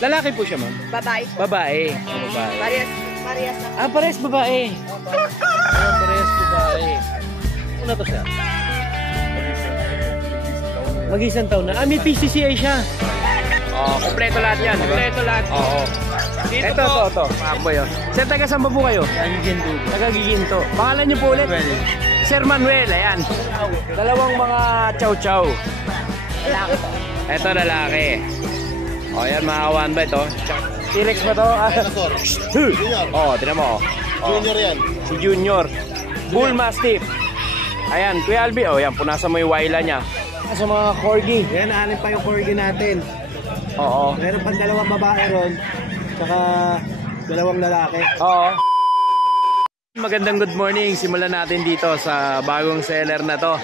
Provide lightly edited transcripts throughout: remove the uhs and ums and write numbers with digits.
Lalaki po siya, ma'am? Babae po. Babae. Oh, babae. Parehas na. Parehas babae. Parehas babae. Ano to siya? Mag-isang taon na. May PCCI siya. Kompleto lahat yan. Kompleto lahat. Oo. Ito. Pakboy, oh. Sir, taga saan ba po kayo? Taga Giginto. Pangalan niyo po ulit? Sir Manuel, ayan. Dalawang mga chow-chow. Ito lalaki. O, yan mga kawan ba ito? T-Rex ba ito? Tinan mo. Junior yan. Si Junior. Bull Mastiff. Ayan, Kuya Albi. Yan, punasan mo yung waila niya. Sa mga corgi. Yan, anin pa yung corgi natin. Oo. Meron pang dalawang babae ron. Tsaka dalawang lalaki. Oo. Magandang good morning. Simulan natin dito sa bagong seller na to.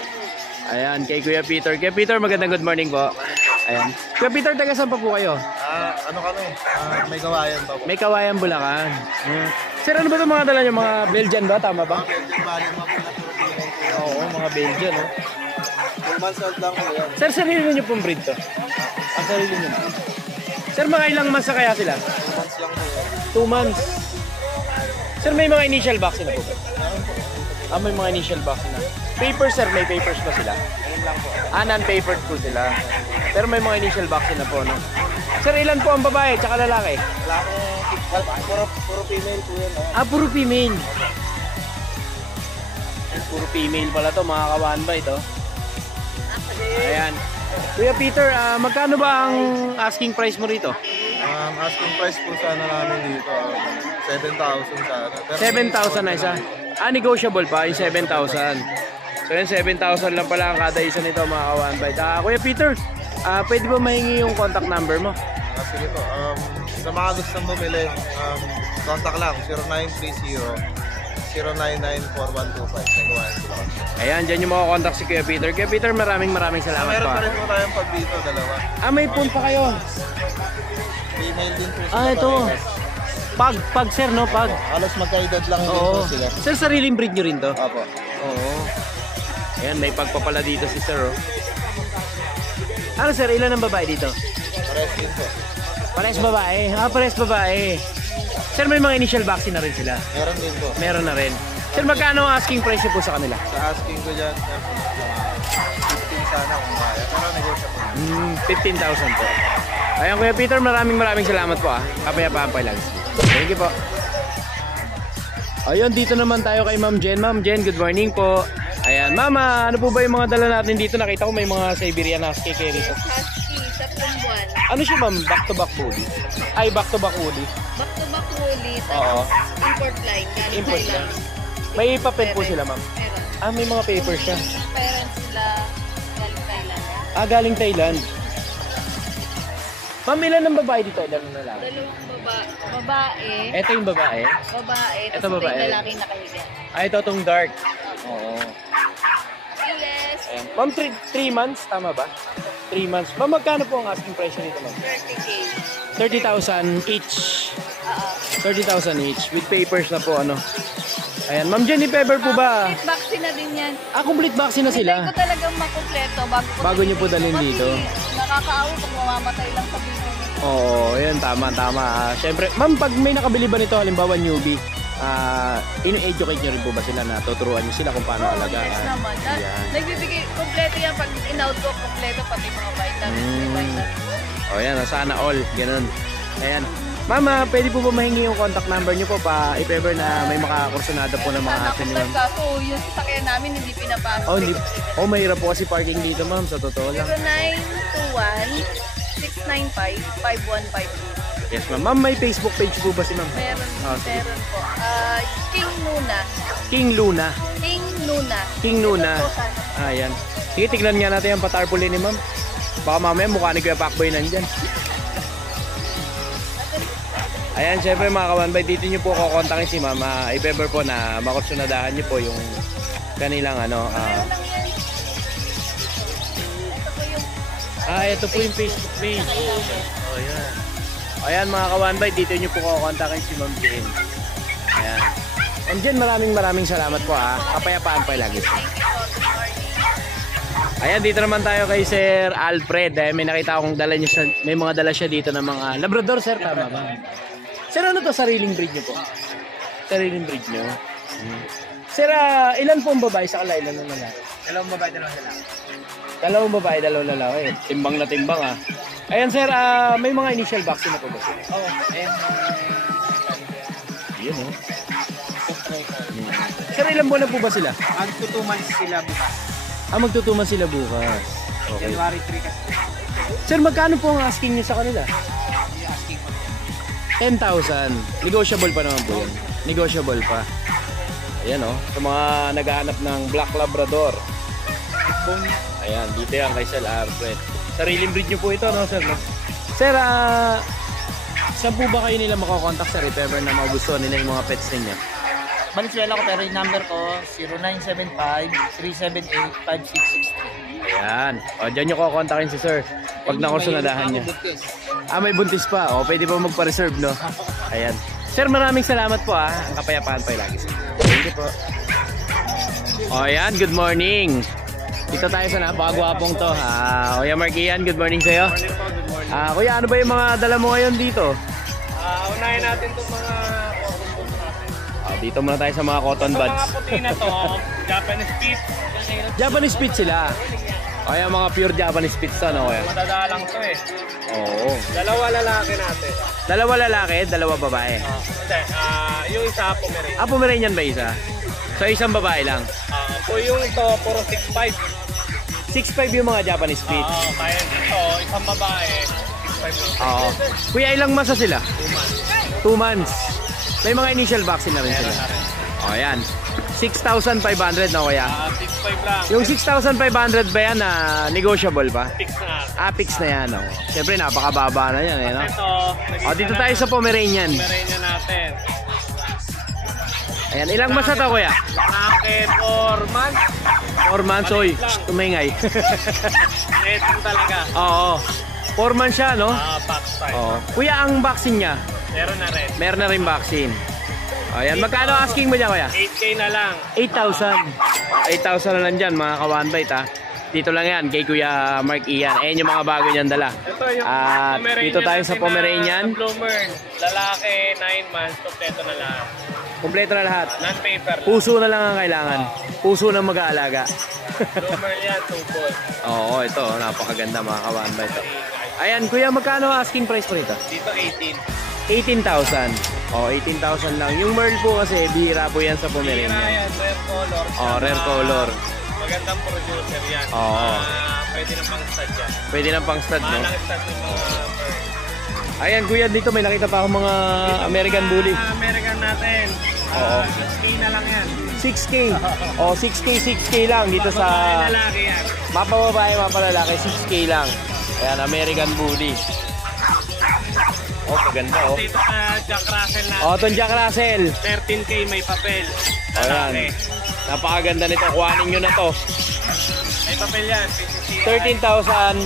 Ayan, kay Kuya Peter. Kuya Peter, magandang good morning po. Ayan. Kuya Peter, taga saan pa po kayo? Ano kami? May kawayan pa po. May Kawayan, Bulacan. Sir, ano ba itong mga dala nyo? Mga Belgian ba? Tama ba? Belgian balik mo po na. Oo, mga Belgian. 2 months old lang po yan. Sir, sarili nyo pong breed to? Sarili nyo. Sir, mga ilang months na kaya sila? 2 months lang po yan. 2 months. Sir, may mga initial vaccine na po ba? May mga initial vaccine na. Papers, sir, may papers ba sila? Ayun lang po. Non-papered po sila. Pero may mga initial vaccine na po, no? Sir, ilan po ang babae tsaka lalaki? Puro female po yan. Puro female. Puro female pala to, mga kawan ba ito? Ayan. Kuya Peter, magkano ba ang asking price mo rito? Asking price po sana namin dito. 7,000 sana. 7,000 na isa. Negotiable pa, yung 7,000. So yung 7,000 lang pala ang kada isa nito, mga kawan ba ito? Kuya Peter, pwede ba mahingi yung contact number mo? Sige po. Sa mga gustong bumili, contact lang 0930-099-4125. Ayan, dyan yung mga contact si Kuya Peter. Kuya Peter, maraming salamat Meron pa pa. rin po tayong pag dito, dalawa. May phone pa kayo. Female din po sila. Ito. Pag sir, no? Pag. Halos magkaedad lang din Oo. po sila. Sir, sariling breed nyo rin to? Opo. Oo. Ayan, may pagpapala dito si sir, oh. Ano sir, ilan ang babae dito? Pares din po. Pares babae. Pares babae. Sir, may mga initial vaccine na rin sila. Meron din po. Meron na rin. Sir, magkano ang asking price po sa kanila? Sa asking ko dyan, 15 sana kung kaya. Pero negotiable. 15,000 po. Ayan, Kuya Peter, maraming salamat po, Kapayapaan pa lang. Thank you po. Ayun, dito naman tayo kay Ma'am Jen. Ma'am Jen, good morning po. Ayan, Mama, ano po ba yung mga dala natin dito? Nakita ko may mga Siberian Husky kayo rito. Husky, 3 buwan. Ano siya, Ma'am? Back-to-back woolly? Back-to-back woolly. Back-to-back woolly, Oo. tapos import line. Galing Import Thailand. lang. May papel po sila, Ma'am? Meron. May mga papers siya. Parents sila galing Thailand. Galing Thailand. Ma'am, ilan ang babae dito? Ilan ang lalaki? Dalawang babae. Ito yung babae. Babae. Ito Tapos babae. ito yung lalaki nakahiga. Ito itong dark. Oo. Yes. Ayan. Ma'am, 3 months, tama ba? 3 months. Ma'am, magkano po ang asking price nito, ma'am? 30K. 30,000 each. 30,000 each. With papers na po, ano. Ayan. Ma'am Jenny Pepper po ba? Complete vaccine na din yan. Complete vaccine na Hintayin sila. ko talagang makumpleto Bago nyo po dalhin Kasi dito. nakakaawa pag mamamatay lang sa bibig. Oo, yun. Tama. Siyempre, ma'am, pag may nakabili ba nito, halimbawa newbie, ino-educate nyo rin po ba sila na tuturuan nyo sila kung paano alagaan? Yes naman. Yan. Nagbibigay kompleto yan pag in-out ko kompleto pati mga vitamins. Yan. Sana all. Ganun. Ayan. Mama, pwede po ba mahingi yung contact number nyo po if ever na may makakursunada po ng mga atin nyo? Kaso yung sasakyan namin hindi pinapasok. Hindi. Mahirap po kasi parking dito, ma'am, sa totoo lang. 0921-695-5152. Yes, ma'am. Ma'am, may Facebook page po ba si ma'am? Meron Sige. po. King Nuna. King Luna. King Nuna. Ito po sana. Ayan. Sige, tignan nga natin yung patarpulin ni ma'am. Baka mamaya mukha ni Kuya Pacboy nandyan. Ayan, syempre mga kawanbay, dito nyo po kukontakin si ma'am. If ever po na makursunadahan nyo po yung kanilang ano. Ito po yung Facebook page. Ayan. Ayan mga kawanbay, dito nyo po kukontakin si Ma'am Jen. Ayan. Ma'am Jen, maraming salamat po, Kapayapaan pa lagi. Ayan, dito naman tayo kay Sir Alfred. May nakita akong dala niya siya, may mga dala siya dito ng mga Labrador, sir, tama ba? Sir, ano to, sariling breed niyo po? Sariling breed niyo. Sir, ilan po ang babae sa kanila, ilan ang lalaki? Dalawang babae, dalawang lalaki. Dalawang babae, dalawang lalaki. Timbang na timbang, ah. Ayan, sir, may mga initial vaccine na po ba? Oo, ayan. Yun, oh. Sir, ilan buwan na po ba sila? Magto 2 months sila bukas. Magtutuman sila bukas. Okay. January 3 kasi. Sir, magkano po ang asking niyo sa kanila? Asking ko. 10,000. Negotiable pa naman po yun. Negotiable pa. Ayan, oh. Sa mga naghahanap ng Black Labrador. Ayan, dito yan kay Sir Alfred. Sariling breed nyo po ito, no, sir? No? Sir, saan po ba kayo nila makakontakt, sir, if ever na magustuhan nila yung mga pets ninyo? Valenzuela ko, pero yung number ko 0975-378-5663. Ayan. O, dyan nyo kukontakin si sir. Pag nakursunadahan niya. May buntis pa. O, pwede pa magpa-reserve, no? Ayan. Sir, maraming salamat po, ah. Ang kapayapaan pa lagi, sir. Thank you po. O, ayan. Good morning. Dito tayo sa napakagwapong to. Kuya Mark Ian, good morning sa'yo. Good morning po. Kuya, ano ba yung mga dala mo ngayon dito? Unahin natin itong mga Dito muna tayo sa mga cotton buds. mga puti na to, Japanese Spitz. Japanese Spitz sila. Kaya mga pure Japanese Spitz to, no? Kuya? Madadalang to eh. Oo. Dalawa lalaki natin. Dalawa lalaki, dalawa babae. Hindi, yung isa Pomeranian. Pomeranian ba isa? So, isang babae lang. Po yung ito, puro 6'5". 6'5 yung mga Japanese Spitz. Kaya dito, isang babae, 6'5". Oo. Kuya, ilang masa sila? 2 months. May mga initial vaccine na rin sila. O, ayan. 6,500 na kuya. 6'5 lang. Yung 6,500 ba yan na negotiable pa? Fix na. Fix na yan. O. Siyempre, napakababa na yan. Eh, no? Ito, Dito tayo sa Pomeranian. Pomeranian natin. Ayan, ilang masa to kuya? Lalaki, 4 months. 4 months, oy. Tumingay. Ito talaga. Oo. 4 months siya, no? Box type. Oo. Kuya, ang vaccine niya? Meron na rin. Meron na rin vaccine. Ayan, magkano asking mo dyan, kuya? 8K na lang. 8,000. 8,000 na lang dyan, mga ka-one bite, ha? Dito lang yan, kay Kuya Mark Ian. Ayan yung mga bago niyan dala. Ito yung Pomeranian dito tayo sa natin Pomeranian. na Blue Mern. Lalaki, 9 months. Kompleto na lang. Kompleto na lahat. Non-paper lang. Puso na lang ang kailangan. Puso na mag-aalaga. Blue Mern yan, 2 balls. Oo, ito. Napakaganda mga ka-one bite. Ayan, Kuya, magkano asking price po nito? Dito 18. 18,000. 18,000 lang. Yung Merl po kasi, bihira po yan sa Pira Pomeranian. yan, rare color. Rare color. Magandang producer yan. Oo. Pwede na pang stud yan. Pwede ng pang stud, no? Manang stud yung mga Mern. Ayan, Kuya, dito may nakita pa akong mga American Bully. American natin. Oo. 6K na lang yan. 6K. 6K lang dito sa Babae, lalaki yan. mapababae, mapalalaki. 6K lang. Ayan, American Bully. Maganda, Dito sa Jack Russell natin. Itong Jack Russell. 13K may papel. Ayan. Lalaki. Napakaganda nito. Kuhanin nyo na to. May papel yan. PCCI. 13,000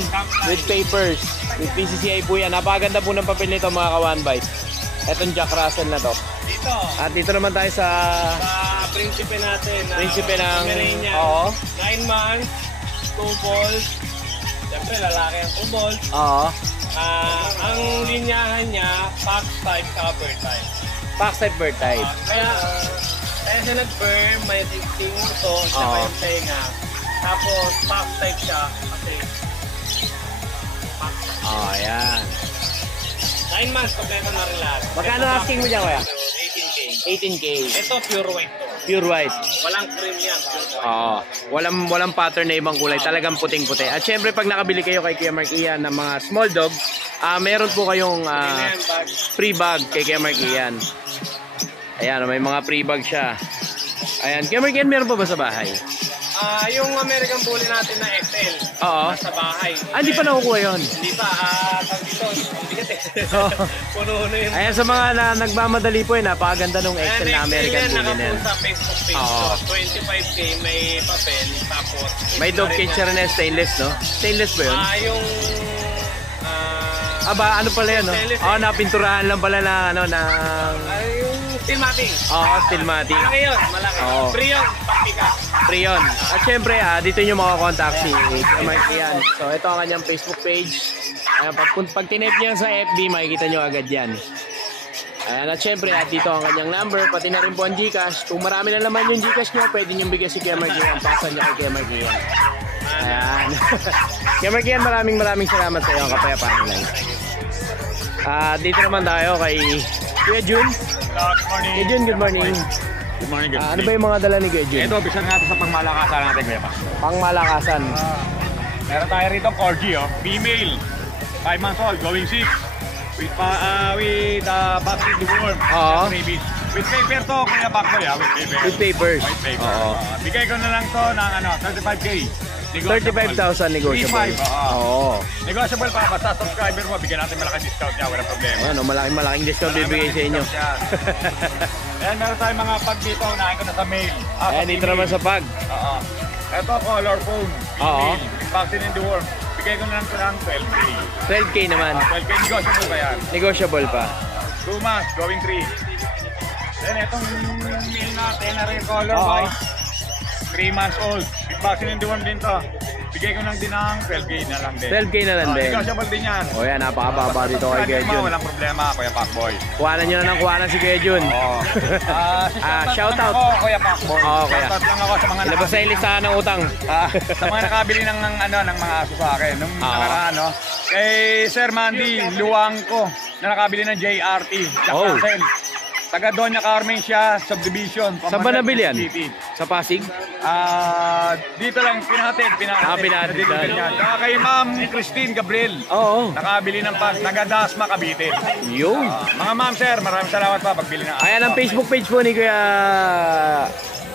with papers. With PCCI po yan. Napakaganda po ng papel nito mga ka-one bite. Itong Jack Russell na to. Dito. At dito naman tayo sa Prinsipe natin. prinsipe ng... Pomeranian. Oo. 9 months. 2 balls. Siyempre lalaki ang 2 balls. Oo. Ang linyahan niya, box type, cover type. Pack type, bird type. Kaya siya nag-firm, may dicting ito, tsaka Oo. yung tenga. Tapos, box type siya, kasi Ayan. 9 months, kompleto na rin lahat. Magkano Ito, asking mo dyan, kuya? 18K. 18K. Ito, pure white to. Pure white. Walang cream yan, pure white. Walang pattern na ibang kulay. Talagang puting-puti. At syempre, pag nakabili kayo kay Kuya Mark Ian ng mga small dog, meron po kayong Ayan, bag. free bag kay Kuya Mark Ian. Ayan, may mga free bag siya. Ayan, Kuya Mark Ian, meron pa ba sa bahay? Yung American Bully natin na XL, Oo. nasa bahay. Hindi pa nakukuha yun. Hindi pa, tag dito, ang bigat eh. Oo. Puno-puno yung... Ayan, sa mga nagmamadali po, napakaganda nung Excel na American Bully na yan. Nakapost sa Facebook page. Oo. So, 25K may papel. Tapos, May dog cage siya rin na stainless, no? Stainless ba yun? yung... Ano pala yan, no? stainless eh. Napinturahan lang pala na, ng... yung steel matting. Steel matting. Malaki yun, malaki. Oo. Free yun, pakpika. Free yun. At syempre, dito nyo makakontakt si Mark yan. So, ito ang kanyang Facebook page. Ayan, pag tinype niya sa FB, makikita nyo agad yan. Ayan, at syempre, dito ang kanyang number, pati na rin po ang Gcash. Kung marami na naman yung Gcash nyo, pwede nyo bigyan si Kuya Mark yan. Pasan nyo kay Kuya Mark yan. Ayan. Kuya Mark yan, maraming salamat sa iyo ang kapayapaan nila. Dito naman tayo kay Kuya Jun. Good morning. Kuya Jun, good morning. Good morning. Ano ba yung mga dala ni Kuya Jun? Ito, bisan natin sa pangmalakasan natin, Kuya Pak. Pangmalakasan. Meron tayo rito corgi, female. 5 months old, going 6. With vaccine deworm. Oo. With paper to, Kuya Pakboy, with paper. With papers. With paper. Oo. Bigay ko na lang to ng 35K. 35,000 negotiable. 3.5, Oo. Negotiable pa, basta subscriber mo, bigyan natin malaking discount niya, walang problema. Ayan, malaking discount bibigay sa inyo. Ayan, meron tayong mga pag dito, unahin ko na sa mail. Ayan, dito naman sa pag. Oo. Ito, color phone, Oo. female, vaccine in the worm. Bigay ko na lang ito ng 12K. 12K naman. 12K, negotiable ba yan? Negotiable pa. 2 months, going 3. Then, itong mail natin na rin, color Oo. white. 3 months old. With vaccine in the worm din to. Bigay ko lang din ng 12K na lang din. 12K na lang din. Negotiable din yan. O yan, napakababa dito kay Kuya Jun. Walang problema, Kuya Pakboy. Kuhanan nyo na ng kuhanan si Kuya Jun. Oo. Shout out. Ako, Kuya Pakboy. Oo, Kuya. Shout out lang ako sa mga Ilabas sa listahan ng utang. sa mga nakabili ng mga aso sa akin nung nakaraan, no. Kay Sir Mandy Luangco na nakabili ng JRT, Jack Oh. Russell. Taga Doña Carmen siya, subdivision. Saan ba nabili yan? City. Sa Pasig? Dito lang pinahatid. Pinahatid lang. Saka kay Ma'am Christine Gabriel. Oo. Nakabili ng taga Dasma, Cavite. Yun. Mga ma'am, sir, maraming salamat pa pagbili ng Ayan ang Facebook page po ni Kuya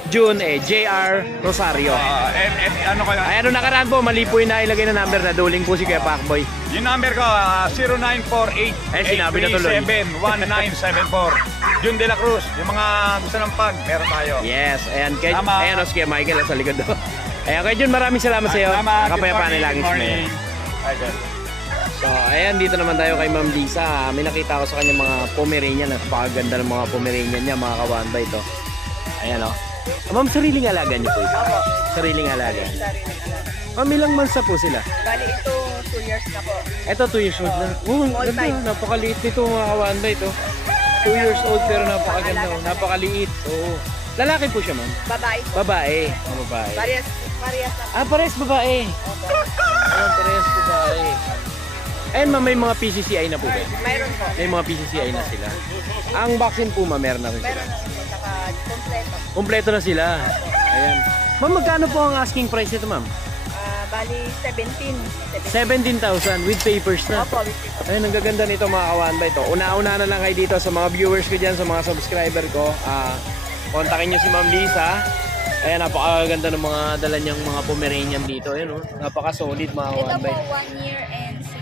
Jun, JR Rosario. ano ko yan? Ayan, nung nakaraan po, mali po yung nailagay na number na duling po si Kuya Pakboy. Yung number ko, 0948-837-1974. Jun de la Cruz. Yung mga gusto ng pag, meron tayo. Yes, ayan, kay, Tama. ayan o si Kuya Michael sa likod do. Ayan, kay Jun, maraming salamat sa iyo. Salamat. Nakapayapaan ni lagi Good sa morning. Idol. So, ayan, dito naman tayo kay Ma'am Lisa. May nakita ko sa kanya mga Pomeranian. Napakaganda ng mga Pomeranian niya, mga kawanba ito. Ayan o. Ma'am, sariling alaga niyo po ito? Sariling alaga. Ma'am, ilang months na po sila? Bali, ito 2 years na po. Ito, 2 years old na. Small Ganda, size. napakaliit nito mga kawanba ito. 2 years old pero napakaganda. Napakaliit. Oo. Lalaki po siya, ma'am? Babae po. Babae. Babae. Parehas na. Parehas babae. Ayan, parehas babae. Ayun, ma'am, may mga PCCI na po ba? Mayroon po. May mga PCCI na sila. Ang vaccine po, ma'am, meron na rin sila. Meron na po. Saka kompleto. Kompleto na sila. Ayan. Ma'am, magkano po ang asking price nito, ma'am? Bali, 17. 17,000 with papers na. Opo, with papers. Ayun, ang gaganda nito mga kawanba ito. Una-una na lang kayo dito sa mga viewers ko dyan, sa mga subscriber ko. Kontakin nyo si Ma'am Lisa. Ayan, napakaganda ng mga dala niyang mga Pomeranian dito. Ayan, oh. Napaka-solid mga Ito kawanba. po, 1 year and 6.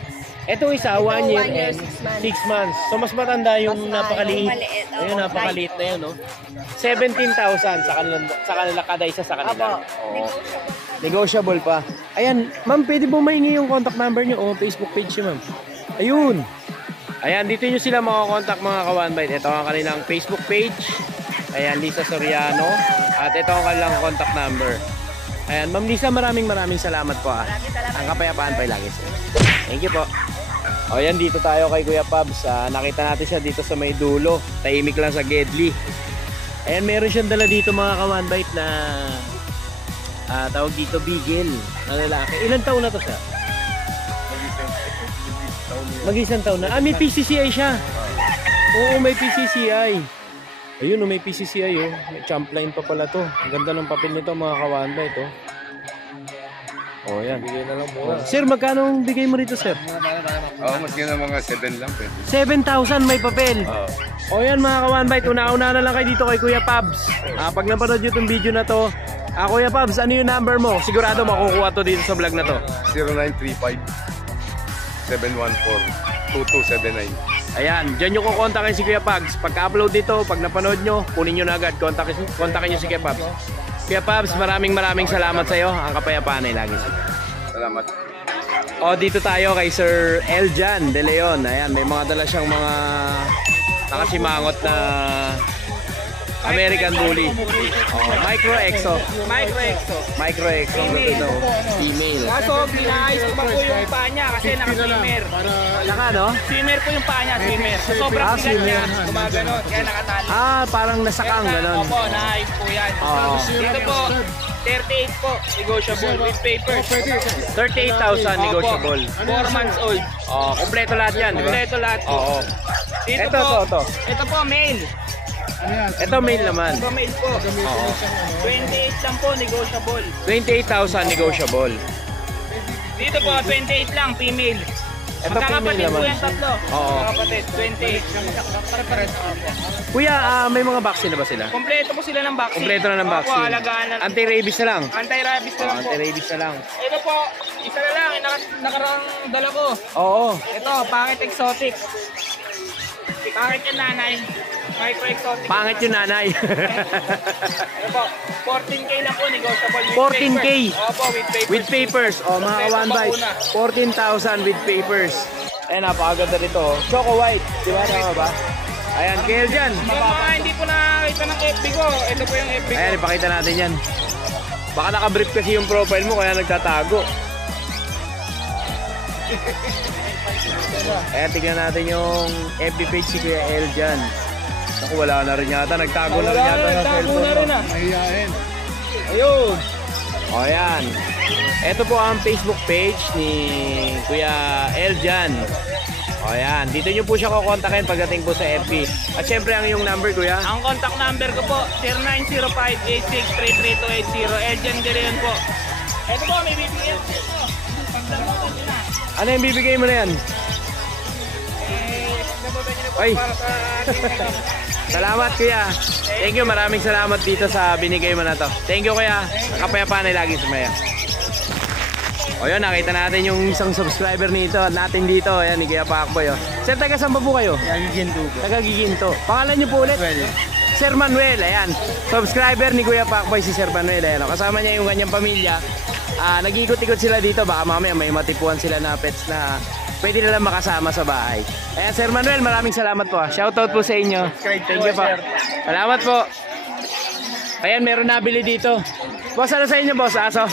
Ito isa, 1 year and 6 months. So, mas matanda yung Mas napakaliit. yung maliit. Oo, Ayun, napakaliit na yun, no? 17,000 sa kanila kada isa sa kanila. Opo. Oo. Negotiable pa. Ayan, ma'am, pwede po maingi yung contact number nyo o Facebook page nyo, ma'am. Ayun. Ayan, dito nyo sila makakontakt mga kawanbite. Ito ang kanilang Facebook page. Ayan, Lisa Soriano. At ito ang kanilang contact number. Ayan, Ma'am Lisa, maraming salamat po. Maraming salamat. Ang kapayapaan pa lagi sir. Thank you po. O yan, dito tayo kay Kuya Pabs. Nakita natin siya dito sa may dulo. Tahimik lang sa Gedli. Ayan, meron siyang dala dito mga kawanbite na tawag dito Beagle na lalaki. Ilan taon na to siya? Mag-isang taon na. May PCCI siya. Oo, may PCCI. Ayun, may PCCI oh. May champ line pa pala to. Ang ganda ng papel nito mga kawanbite oh. Oh, yan. Bigay na lang muna. Sir, magkano ang bigay mo rito, sir? Mas yun ang mga 7 lang. 7,000 may papel. O yan mga kawanbite, una-una na lang kayo dito kay Kuya Pabs. Pag napanood nyo itong video na to, Kuya Pabs, ano yung number mo? Sigurado makukuha to dito sa vlog na to. 0935-714-2279. Ayan, dyan nyo kukontakin si Kuya Pabs. Pagka-upload dito, pag napanood nyo, kunin nyo na agad. Kontakin nyo si Kuya Pabs. Kuya Pabs, maraming salamat sa iyo. Ang kapayapaan ay lagi sa iyo. Salamat. O, dito tayo kay Sir Eljan De Leon. Ayan, may mga dala siyang mga nakasimangot na American Bully. Micro Exo. Micro Exo. Micro Exo. Ito. Female. Kaso, pinaayos ko pa po yung paa niya kasi naka-swimmer. Naka no? Swimmer po yung paa niya, swimmer. So, sobrang Ah, sigat niya. swimmer. Gumaganon, kaya nakatali. Parang nasakang ganon. Opo, naayos po yan. Oo. Dito po, 38 po, negotiable with papers. 38,000 negotiable. 4 months old. Kompleto lahat yan. Kompleto lahat po. Oo. Dito Ito, po, ito. ito po, male. Ito male naman. Ito male po. 28 lang po, negotiable. 28,000 negotiable. Dito po, 28 lang, female. Ito female Magkakapatid po naman. yung tatlo. Oo. Magkakapatid, 28. Pare-pares ako po. Kuya, may mga vaccine na ba sila? Kompleto po sila ng vaccine. Kompleto na ng Opo, vaccine. alagaan na. Anti-rabies na lang. Anti-rabies na lang po. Anti-rabies na lang. Ito po, isa na lang, nakaraang dala ko. Oo. Ito, Pangit Exotic. Pangit yung nanay. Micro Exotic. Pangit yung nanay. Ito po, 14K lang po, negotiable with 14K? papers. Opo, with papers. With papers. Mga one bite. 14,000 with papers. Napakaganda nito. Choco White. Di ba? Tama ba? Ayan, kayo dyan. Yung mga hindi po nakakita ng FB ko, ito po yung FB ko. Ayan, ipakita natin yan. Baka nakabrief kasi yung profile mo, kaya nagtatago. Ayan, tignan natin yung FB page si Kuya El dyan. Naku, wala na rin yata. Nagtago na rin yata sa cellphone mo. Ayun. O, ayan. Ito po ang Facebook page ni Kuya El dyan. O, ayan. Dito nyo po siya kukontakin pagdating po sa FB. At syempre, ang iyong number, Kuya. Ang contact number ko po, 0905-8633-280. Eljan Gerion po. Ito po, may bibigyan ko ito. Pagdalaman nyo na. Ano yung bibigay mo na yan? Nabutan nyo na po Ay. para sa ating ito. Salamat, Kuya. Thank you. Maraming salamat dito sa binigay mo na to. Thank you, Kuya. Kapayapaan ay lagi sumaya. O yun, nakita natin yung isang subscriber natin dito. Ayan, ni Kuya Pacboy. Sir, taga saan ba po kayo? Taga Giginto. Pangalan niyo po ulit? Sir Manuel. Ayan. Subscriber ni Kuya Pacboy si Sir Manuel. Ayan. Kasama niya yung kanyang pamilya. Nag-ikot-ikot sila dito. Baka mamaya may matipuan sila na pets na pwede nilang makasama sa bahay. Ayan, Sir Manuel, maraming salamat po. Shoutout po sa inyo. Thank you po. Salamat po. Ayan, meron nabili dito. Boss, ano sa inyo, boss? Aso?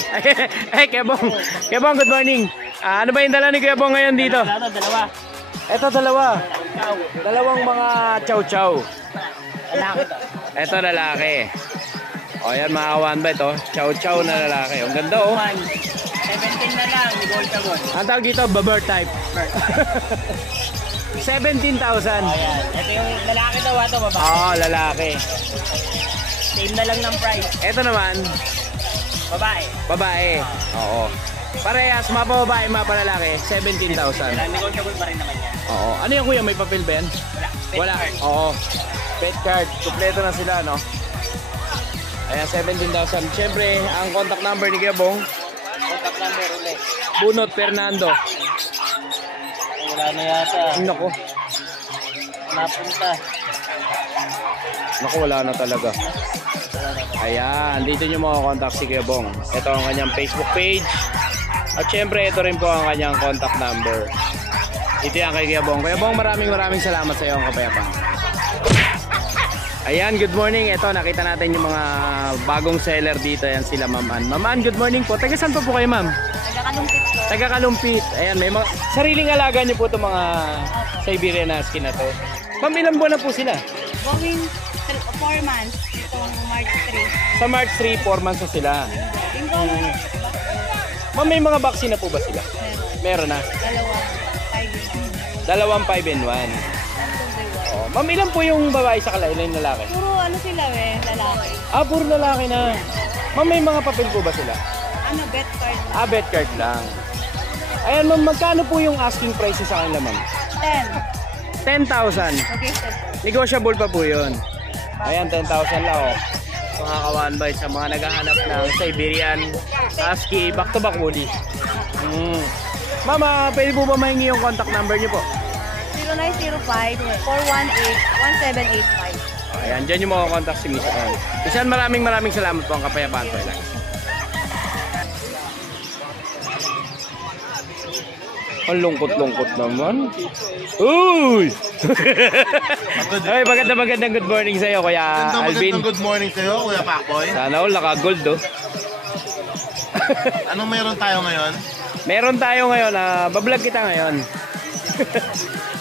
Ay, Kebong. Kebong, good morning. Ano ba yung dala ni Kebong ngayon dito? Dalawa. Ito, dalawa. Dalawang mga chow-chow. Lalaki to. Ito, lalaki. O, ayan, mga one bite, oh. Chow-chow na lalaki. Ang ganda, oh. 17 na lang, negotiable. Ang tawag dito, babar type. 17,000. Ayan. Ito yung lalaki daw ito, babae. Oo, lalaki. Same na lang ng price. Ito naman, Babae. babae. Oo. Parehas, mapa babae, mapa lalaki, 17,000. Negotiable pa rin naman yan. Oo. Ano yung kuya, may papel ba yan? Wala. Wala. Oo. Pet card. Kompleto na sila, no? Ayan, 17,000. Siyempre, ang contact number ni Kuya Bong, Contact number ulit. Bunot Fernando. Wala na yata. Naku. Napunta. Naku, wala na talaga. Ayan, dito nyo makakontakt si Kuya Bong. Ito ang kanyang Facebook page. At syempre, ito rin po ang kanyang contact number. Ito yan kay Kuya Bong. Kuya Bong, maraming salamat sa iyo ang kapayapaan. Ayan, good morning. Ito, nakita natin yung mga bagong seller dito. Ayan sila, Ma'am Ann. Ma'am Ann, good morning po. Taga saan po kayo, Ma'am? Nagkakalumpit ko. Taga Kalumpit. Ayan, may mga sariling alaga niyo po itong mga Siberian Husky na to. Ma'am, ilang buwan na po sila? Going 4 months. Itong March 3. Sa March 3, 4 months na sila. Yung Ma'am, may mga vaccine na po ba sila? Meron na. dalawa, 5 2 5 in 1. Oh, ma'am, ilan po yung babae sa ilan yung lalaki? Puro ano sila lalaki. Puro lalaki na. Ma'am, may mga papel po ba sila? Ano, bet card. Bet card lang. Ayan, ma'am, magkano po yung asking price sa kanila, ma'am? 10. 10,000. Okay, sir. Negotiable pa po yun. Ayan, 10,000 lang, oh. Mga ka-one bite sa mga naghahanap ng Siberian Husky, back-to-back woolly. Mama, pwede po ba mahingi yung contact number niyo po? 0905-418-1785. Ayan, dyan yung mga contact si Miss Ann. Miss Ann, maraming salamat po ang kapayapaan po. O Ang lungkot-lungkot naman. Uy! Ay, magandang good morning sa'yo, Kuya Alvin. Good morning sa'yo, Kuya Pacboy. Sana all naka-gold, oh. Anong meron tayo ngayon? Meron tayo ngayon, bablog kita ngayon.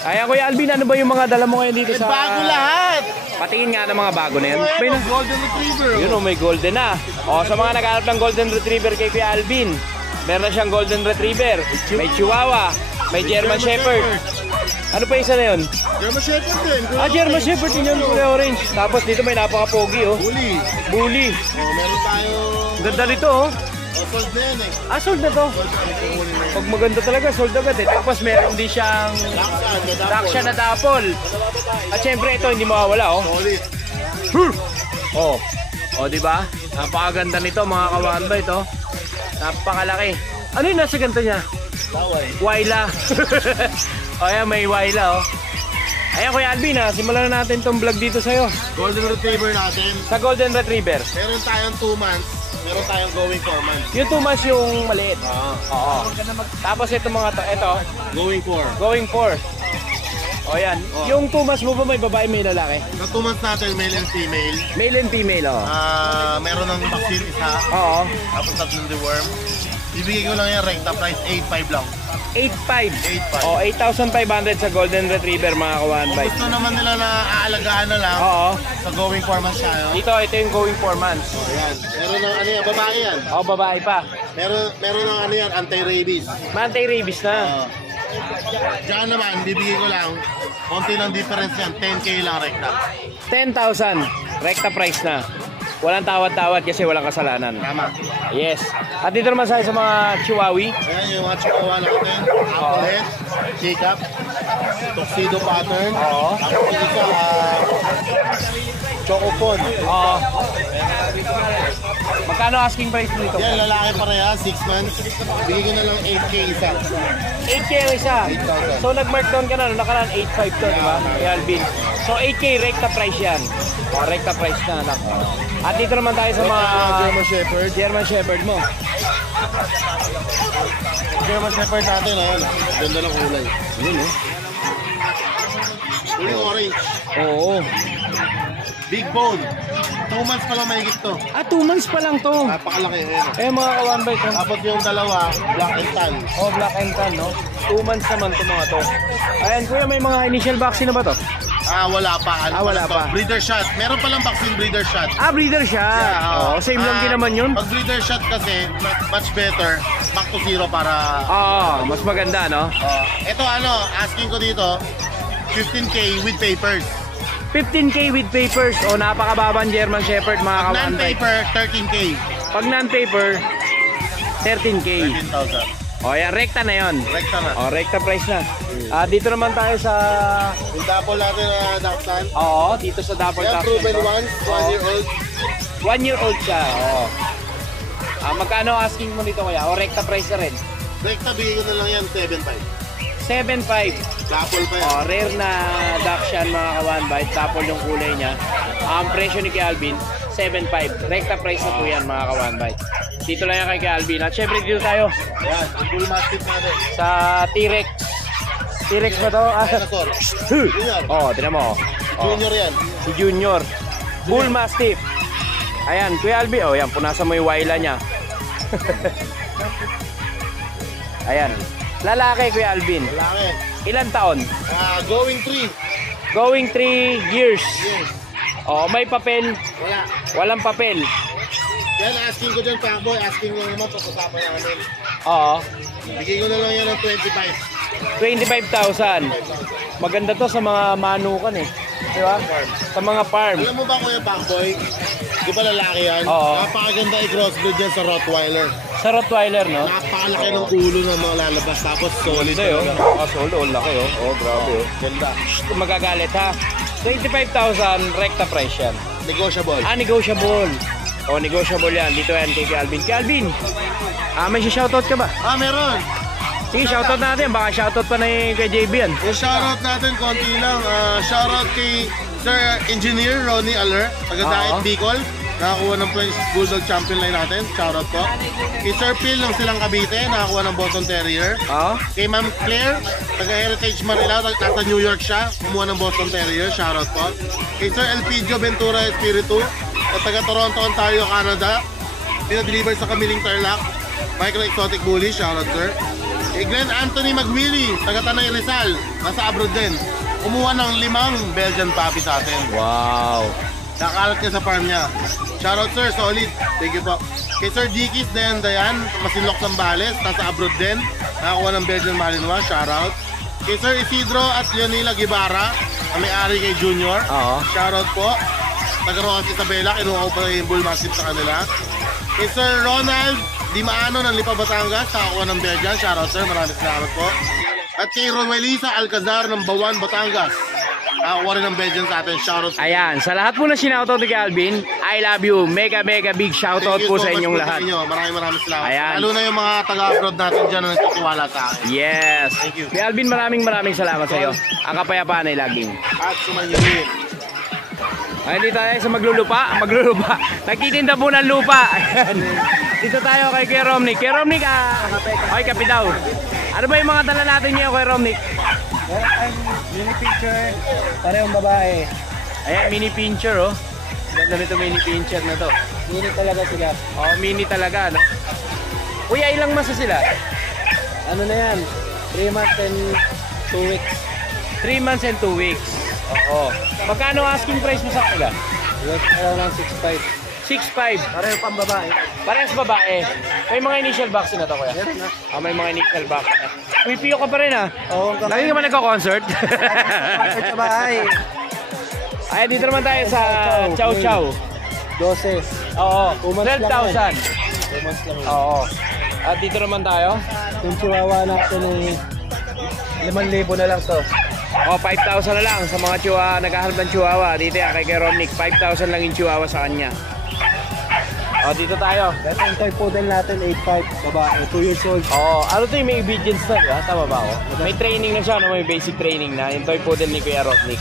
Ayan, Kuya Alvin, ano ba yung mga dala mo ngayon dito sa... Bago lahat! Patingin nga ng mga bago na yan. May Golden Retriever. Yun, may golden na. O, sa mga naghahanap ng Golden Retriever kay Kuya Alvin, meron na siyang Golden Retriever, may Chihuahua, may German Shepherd. Ano pa isa na yun? German Shepherd din. German Shepherd din yun, kulay orange. Tapos dito may napaka-pogi, oh. Bully. Meron tayo... Ganda nito, oh. Sold na yan eh. Sold na to. Pag maganda talaga, sold agad eh. Tapos meron din siyang Daksha na dapol. At syempre ito, hindi mawawala, oh. Oh, di ba? Napakaganda nito, mga kawanba ito. Napakalaki. Ano yung nasa ganito niya? Waila. O yan, may waila, oh. Ayan, Kuya Alvin, simulan na natin tong vlog dito sa'yo. Golden Retriever natin. Sa Golden Retriever. Meron tayong 2 months. Meron tayong going 4 months. Yung 2 months yung maliit. Oo. Tapos ito mga to, ito. Going 4. Going 4. O yan. Yung 2 months mo ba may babae, may lalaki? Sa 2 months natin, male and female. Male and female, oh. Meron ng vaccine isa. Oo. Tapos tatlong deworm. Ibigay ko lang yan, recta price 8.5 lang. 8.5. 8.5. O, 8,500 sa Golden Retriever, mga kawan Kung bite. gusto naman nila na aalagaan na lang, Oo. sa going 4 months siya. No? Ito yung going 4 months. Ayan. Meron ng ano yan, babae yan. O, babae pa. Meron ng ano yan, anti-rabies. Anti-rabies na. Diyan naman, bibigay ko lang, konti lang difference yan, 10K lang recta. 10,000. Recta price na. Walang tawad-tawad kasi walang kasalanan. Tama. Yes. At dito naman sa mga Chihuahua. Ayan yung mga chihuahua natin, applehead, shake-up, tuxedo pattern, tapos isa, chocopon. Oo. Magkano asking price nito? Yan, lalaki parehas, 6 months. Bigay ko na lang 8K isa. 8K ang isa. 8,000. So nag-mark down ka na, nakaraan 8.5 to, di ba? Kay Alvin. So 8K recta price yan. O, recta price na lang. At dito naman tayo sa mga German Shepherd. German Shepherd mo. German Shepherd natin, ayan. Ganda ng kulay. Yun, eh. Kulay orange. Oo. Big bone. 2 months pa lang mahigit to. 2 months pa lang to. Napakalaki, ayan. Mga kawan bite. Tapos yung dalawa, black and tan. Oh, black and tan, no? 2 months naman to mga to. Ayan, kuya, may mga initial vaccine na ba to? Wala pa. Wala to? pa. Breeder shot. Meron palang vaccine breeder shot. Breeder shot. Yeah, Same lang din naman yun. Pag breeder shot kasi, much better. Back to zero para... Mas maganda, no? Ito asking ko dito, 15K with papers. 15K with papers. Napakababang German Shepherd, mga kawan bite. Non-paper, 13K. Pag non-paper, 13K. 13,000. Yan, recta na yon. Recta na. Recta price na. Dito naman tayo sa... Yung dapol natin na Dachshund. Dito sa double Yan, top. proven once, 1 year old. 1 year old siya, magkano asking mo dito kaya? Recta price na rin. Recta, bigay ko na lang yan, 7.5. 7.5. Dapol pa yan. Rare na Dachshund, mga kawan bite. Tapos yung kulay niya. Ang presyo ni Alvin, 7.5. Recta price na po yan, mga kawan bite. Dito lang yan kay Alvin. At syempre dito tayo Yan, yung bull mastiff natin. sa T-Rex. T-Rex ba to? Dinosaur. Junior. Tinan mo. Junior yan. Si Junior. Bull Mastiff. Ayan, Kuya Alvin. Yan, punasan mo yung waila niya. Ayan. Lalaki, Kuya Alvin. Lalaki. Ilan taon? Going 3. Going 3 years. Yes. May papel. Wala. Walang papel. Yan, asking ko dyan, Pacboy. Asking ko naman, pag-usapan namin. Bigay ko na lang yan ng 25,000. Maganda to sa mga manukan eh. Di ba? Sa mga farm. Alam mo ba, Kuya Pacboy? Di ba lalaki yan? Oo. Napakaganda i-crossbreed yan sa Rottweiler. Sa Rottweiler, no? Napakalaki ng ulo ng mga lalabas. Tapos solid Ganda talaga. Solid. Laki grabe Ganda. Magagalit ha. 25,000 recta price yan. Negotiable. Negotiable. Negotiable yan. Dito yan kay Alvin. Kay Alvin, may shoutout ka ba? Meron. Sige, shoutout natin. Baka shoutout pa na kay JB yan. Yung shoutout natin, konti lang. Shoutout kay Sir Engineer Ronnie Aller, taga Daet Bicol. nakakuha ng French Bulldog Champion line natin. Shoutout po. Kay Sir Phil ng Silang Cavite, nakakuha ng Boston Terrier. Oh. Kay Ma'am Claire, taga Heritage Manila, nasa New York siya, kumuha ng Boston Terrier. Shoutout po. Kay Sir Elpidio Ventura Espiritu, taga Toronto, Ontario, Canada. Pinadeliver sa Kamiling Tarlac. Micro Exotic Bully, shoutout sir. Kay Glenn Anthony Magwili, taga Tanay Rizal, nasa abroad din. Kumuha ng 5 Belgian puppy sa atin. Wow. Nakalat niya sa farm niya. Shoutout sir, solid. Thank you po. Kay Sir Dikis Dayan, Masinloc Sambales, nasa abroad din. Nakakuha ng Belgian Malinois, shoutout. Kay Sir Isidro at Leonila Guevara, na may-ari kay Junior. Oo. Shoutout po. Taga Rojas Isabela, kinuha ko pa yung Bull Mastiff sa kanila. Kay Sir Ronald Dimaano ng Lipa Batangas, nakakuha ng Belgian. Shoutout sir, maraming salamat po. At kay Romelisa Alcazar ng Bawan, Batangas, nakakuha rin ng Belgian sa atin. Shoutout sir. Ayan, sa lahat po na sinoutout ni Alvin, I love you. Mega big shoutout Thank you po so sa much inyong po lahat. sa inyo. Maraming salamat. Ayan. Lalo na yung mga taga-abroad natin dyan na nagtitiwala sa akin. Yes. Thank you. Si Alvin, maraming salamat sa iyo. Ang kapayapaan ay laging. At sumanyirin. Ay, dito tayo sa maglulupa. Nagtitinda po ng lupa. Ayan. Dito tayo kay Kuya Romnick. Kuya Romnick, okay, kapi daw. Ano ba yung mga dala natin ngayon, Kuya Romnick? Mini picture, parehong babae. Ayan, mini pincher, oh. Ganda nito mini pincher na to. Mini talaga sila. Oh, mini talaga, no? Kuya, ilang masa sila? Ano na yan? 3 months and 2 weeks. 3 months and 2 weeks. Oo. Magkano asking price mo sa kanila? Yes, around 6'5". 6'5". Pareho pang babae. Parehas babae. May mga initial vaccine na to, kuya? Meron na. May mga initial vaccine na. Pipiyo ka pa rin, ha? Oo, Lagi ka ba nagko-concert? sa bahay. Ay, dito naman tayo sa Chow Chow. 12. Oo. 2 months lang 12,000. 2 months lang. Oo. At dito naman tayo. Yung chihuahua natin ay 5,000 na lang to. 5,000 na lang sa mga naghahanap ng chihuahua. Dito yan kay Romnick. 5,000 lang yung chihuahua sa kanya. Dito tayo. Ito yung toy poodle natin, 8'5", babae, 2 years old. Ano to yung may obedience na, diba? Tama ba ako? May training na siya, no? May basic training na. Yung toy poodle ni Kuya Romnick.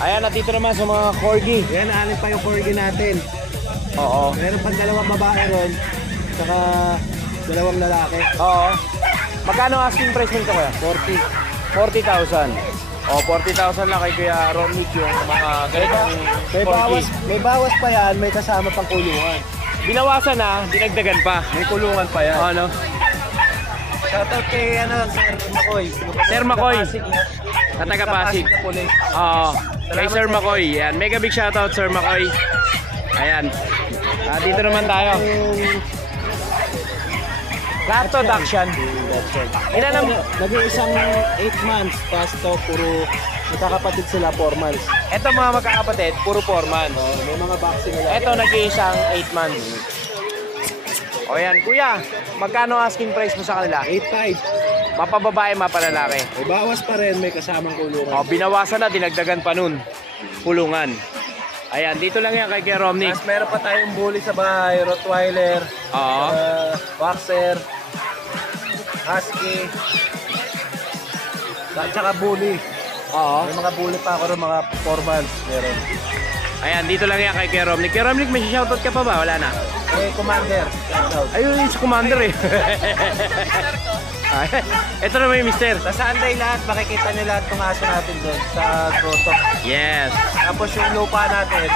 Ayan, at dito naman sa mga corgi. Yan, anin pa yung corgi natin. Oo. Meron pang 2 babae ron, saka 2 lalaki. Oo. Magkano asking price nito, Kuya? 40,000. 40,000 lang kay Kuya Romnick yung mga ganitong corgi. May bawas pa yan, may kasama pang kulungan. Binawasan na, dinagdagan pa. May kulungan pa yan. Ano? Shoutout kay Sir Makoy. Sir Makoy. Sa taga Pasig. Oo. Kay Sir Makoy. Yan. Mega big shoutout, Sir Makoy. Ayan. Dito naman tayo. Rat Action. Ilan ang... Nag-iisang 8 months, tapos to puro magkakapatid sila 4 months. Ito mga magkakapatid, puro 4 months. May mga vaccine nila. Ito nag-iisang 8 months. O yan, kuya, magkano asking price mo sa kanila? 8'5". Mapababae, mapalalaki. May bawas pa rin, may kasamang kulungan. Binawasan na, dinagdagan pa nun. Pulungan. Ayan, dito lang yan kay Kuya Romnick. Tapos meron pa tayong bully sa bahay, Rottweiler, Oo. Boxer, Husky, tsaka bully. Oo. May mga bully pa ako rin, mga 4 months meron. Ayan, dito lang yan kay Kuya Romnick. Kuya Romnick, may shoutout ka pa ba? Wala na. Commander, shoutout. Ayun, yung sa commander eh. Ito naman yung mister. Sa Sunday lahat, makikita nyo lahat ng aso natin doon sa grotto. Yes. Tapos yung lupa natin,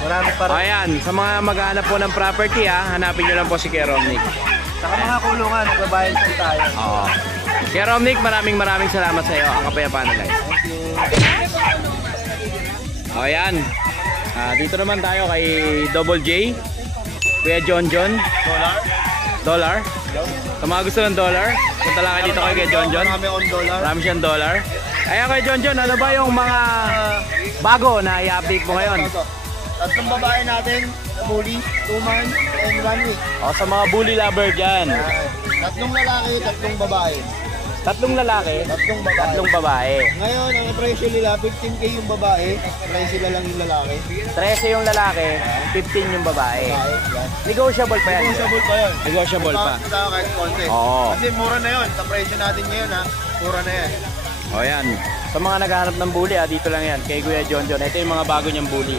marami pa rin. Ayan, sa mga maghahanap po ng property hanapin nyo lang po si Kuya Romnick. Saka mga kulungan, nagbabayad po tayo. Oo. Kuya Romnick, maraming salamat sa iyo. Ang kapayapaan na guys. Thank you. Ayan. Dito naman tayo kay Double J. Kuya John. Dollar. Sa mga gusto ng dollar, punta lang kayo dito kay Kuya John. Marami on dollar. Marami siyang dollar. Ayan kay John, ano ba yung mga bago na i-update mo ngayon? Tatlong babae natin, bully, 2 months and 1 week. Sa mga bully lover dyan. Tatlong lalaki, tatlong babae. Tatlong lalaki, tatlong babae. Ngayon, ang presyo nila, 15K yung babae, 13 lang yung lalaki. 13 yung lalaki, 15 yung babae. Yan. Negotiable pa yan. Negotiable pa yun. Negotiable pa. Sa kahit konti. Oo. Kasi mura na yun. Sa presyo natin ngayon mura na yan. O yan. Sa mga naghahanap ng bully dito lang yan. Kay Kuya John. Ito yung mga bago niyang bully.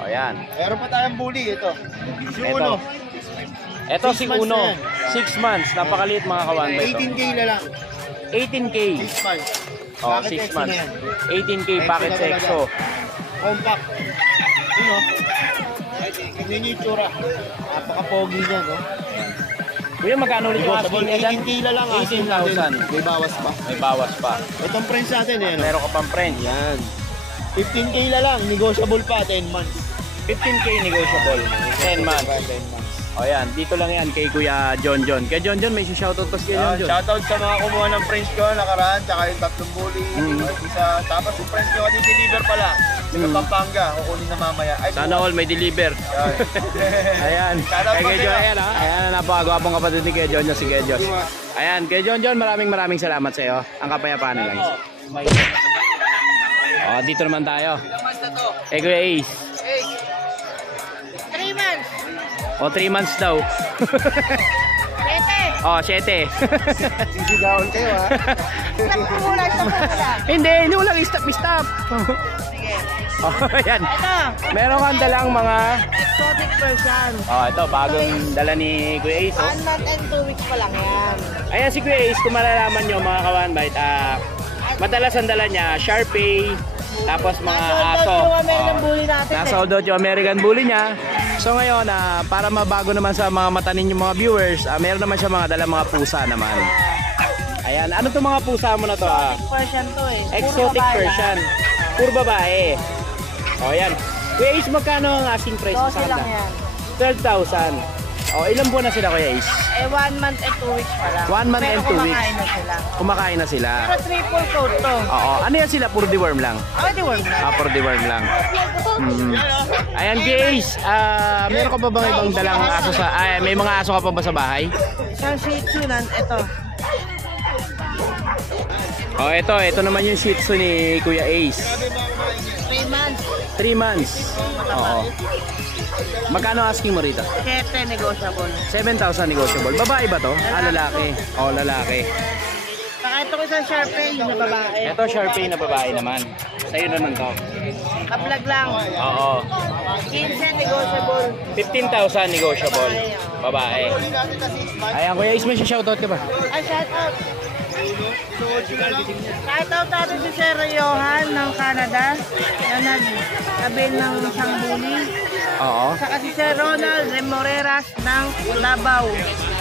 O Ayan. Meron pa tayong bully, ito. Si Ito. Uno. Ito si 6 months Uno. na yan. 6 months. Napakaliit mga kawanbay ito. 18K na lang. 18K. 6 months. Oh, Bakit 6 exo months. na yan? 18K Exo packet na sa talaga. EXO. Compact. Yun o. Tignan niyo yung itsura. Napaka-pogi niya, no? Kuya, magkano ulit yung asking niya dyan? 18K na lang. 18,000. May bawas pa. May bawas pa. Itong friends natin, eh, no? Meron ka pang friend. Yan. 15K na lang. Negotiable pa, 10 months. 15K negotiable. 10 months. 10 months. O yan, dito lang yan kay Kuya John John. Kay John John, may shoutout pa si Kuya John John. Shoutout sa mga kumuha ng friends ko nakaraan, tsaka yung tatlong bully. Isa, tapos yung friends ko di-deliver pala. Sa Pampanga, kukunin na mamaya. Ay, Sana all may deliver. Yan. Ayan. Shoutout Kay po Kuya John, sa'yo. ayan ha. Ayan, napakagwapong kapatid ni Kuya John John, si Kuya Josh. Ayan, Kuya John John, maraming salamat sa iyo. Ang kapayapaan na lang. O, dito naman tayo. Kay Kuya Ace. 3 months. O, 3 months daw. 7. O, 7. Sisigawan kayo, ha? Stop ko muna, stop ko muna. Hindi walang stop. Sige. O, ayan. Ito, Meron kang dalang mga... exotic version. O, ito, bagong dala ni Kuya Ace. 1 month and 2 weeks pa lang yan. Ayan si Kuya Ace, kung malalaman nyo mga kawanbite, madalas ang dala niya, Sharpay, tapos mga aso. Nasa yung American Bully natin. Nasa out yung American Bully niya. So ngayon, para mabago naman sa mga mata ninyo mga viewers, meron naman siya mga dala mga pusa naman. Ayan, ano to mga pusa mo na to? Version to eh. Exotic version. Puro babae. O yan. Kuya Ace, magkano ang asking price sa 12 lang kanila? yan. 12,000. O, ilan buwan na sila Kuya Ace? 1 month and 2 weeks pa lang. 1 month and 2 weeks. Pero kumakain na sila. Kumakain na sila. Pero triple coat to. Oo, ano yan sila? Puro deworm lang. Di worm na. Puro deworm lang. Ayan guys, meron ka pa bang ibang dalang aso sa... may mga aso ka pa ba sa bahay? Isang Shih Tzu ito. Oh, ito naman yung Shih Tzu ni Kuya Ace. 3 months. 3 months. Oo. Magkano asking mo rito? 7 negotiable. 7,000 negotiable. Babae ba to? Lalaki. Oh, lalaki. Saka ito ko isang Sharpay na babae. Ito Sharpay na babae naman. Sa'yo naman to. Kaplag lang. Oo. 15 negotiable. 15,000 negotiable. Babae. Ayan, Kuya Ace, may shoutout ka ba? Ay, shout out. Shout out natin si Sir Johan ng Canada na nagkabil ng isang bully. Oo. Saka si Sir Ronald Remoreras ng Davao.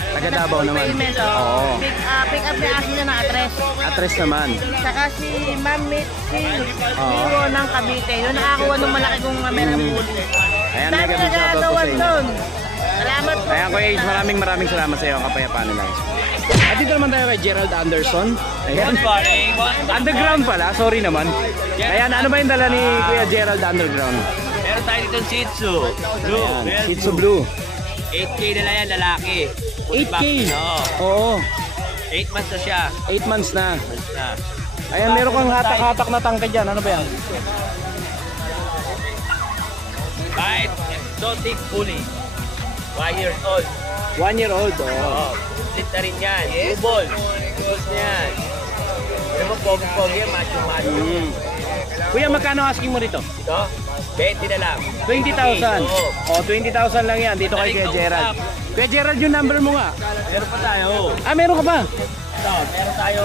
Taga Davao naman. Oo. Pick up niya akin niya ng address. Address naman. Saka si Ma'am Mitzi Miwo ng Cavite. Yun nakakuha ng malaki kong American bully. Ayan, Dami mega big shoutout po sa nagagawan inyo. doon. Salamat po. Ayan Kuya Ace, maraming salamat sa iyo. Ang kapayapaan na lang. At dito naman tayo kay Gerald Anderson. Ayan. Underground pala, sorry naman. Ayan, ano ba yung dala ni Kuya Gerald Underground? Meron tayo dito Shih Tzu. Blue. Ayan, Shih Tzu Blue. 8K na lang yan, lalaki. 8K? Oo. Oo, 8 months na siya. 8 months na. Na. Ayan, meron kang hatak-hatak na tangke dyan. Ano ba yan? Kahit exotic bully. 1 year old. 1 year old. Oo. Oo. Split na rin yan. Ubol. Ubol na yan. Pero mo, pogi-pogi yan, macho-macho. Kuya, magkano asking mo rito? Ito, 20 na lang. 20,000. Oo. O, 20,000 lang yan. Dito kay Kuya Gerald. Kuya Gerald, yung number mo nga. Meron pa tayo. Meron ka pa? Ito, meron tayo.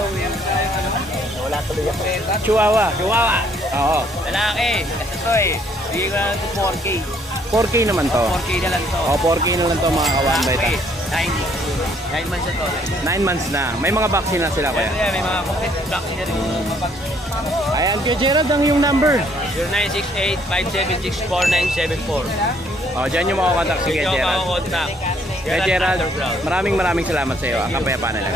Wala tuloy ako. Chihuahua. Chihuahua. Oo. Lalaki. Ito eh. Bigyan ko na lang ito 4K. 4K naman to. 4K na lang to. O, 4K na lang to mga kawanbay ta. 9 months na to. 9 months na. May mga vaccine na sila kuya. Kaya may mga complete vaccine na rin. Ayan, Kuya Gerald, ang yung number. 0968-576-4974. O, dyan yung makakontak si Kuya Ito Gerald. ako kontak. Kuya Gerald, maraming salamat sa iyo. Ang kapayapaan na lang.